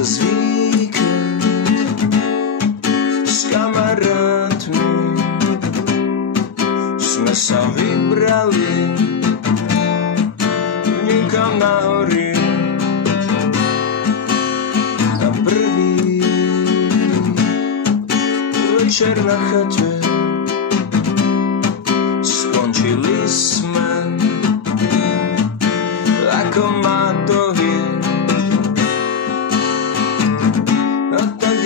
cez víkend s kamarátmi sme sa vybrali niekam na hory. Na prvý večer na chate skončili sme ako mátohy. A tak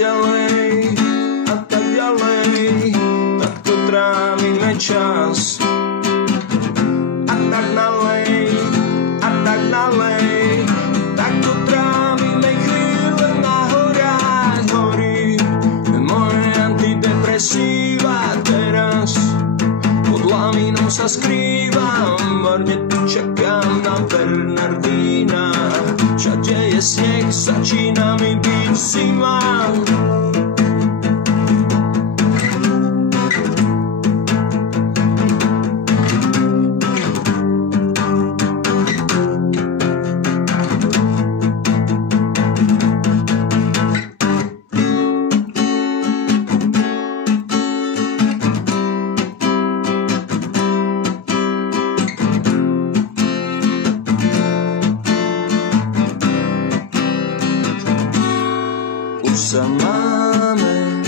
ďalej, tak to trávime čas. A tak nalej, tak to trávime chvíle na horách. Hory moje antidepresíva, teraz pod lavínou sa skrývam. Marne tu čakám na Bernardína, všade je sneh, začína mi byť zima. Už sa máme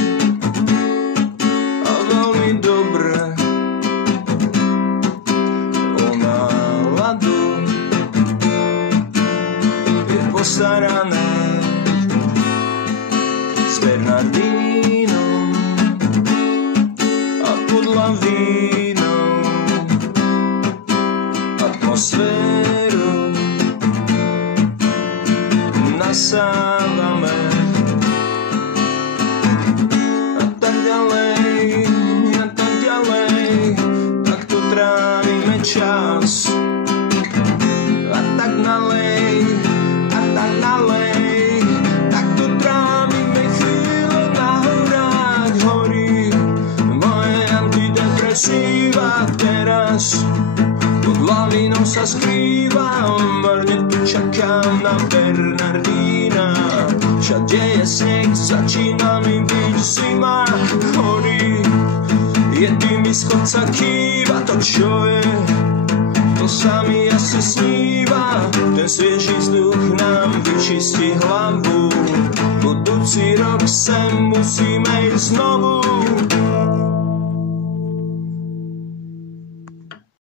a veľmi dobre, o náladu je postarané s Bernardínom a pod lavínou atmosféru nasávame. Čas. A tak nalej, tak to trávime chvíle na horách. Hory moje antidepresíva, teraz pod lavínou sa skrývam. Marne tu čakám na Bernardína, všade je sneh, začína mi byť zima. Hory jednými schodca kýva, to čo je, to sa mi asi sníva. Ten svieži vzduch nám vyčistí hlavu, budúci rok sem musíme ísť znovu.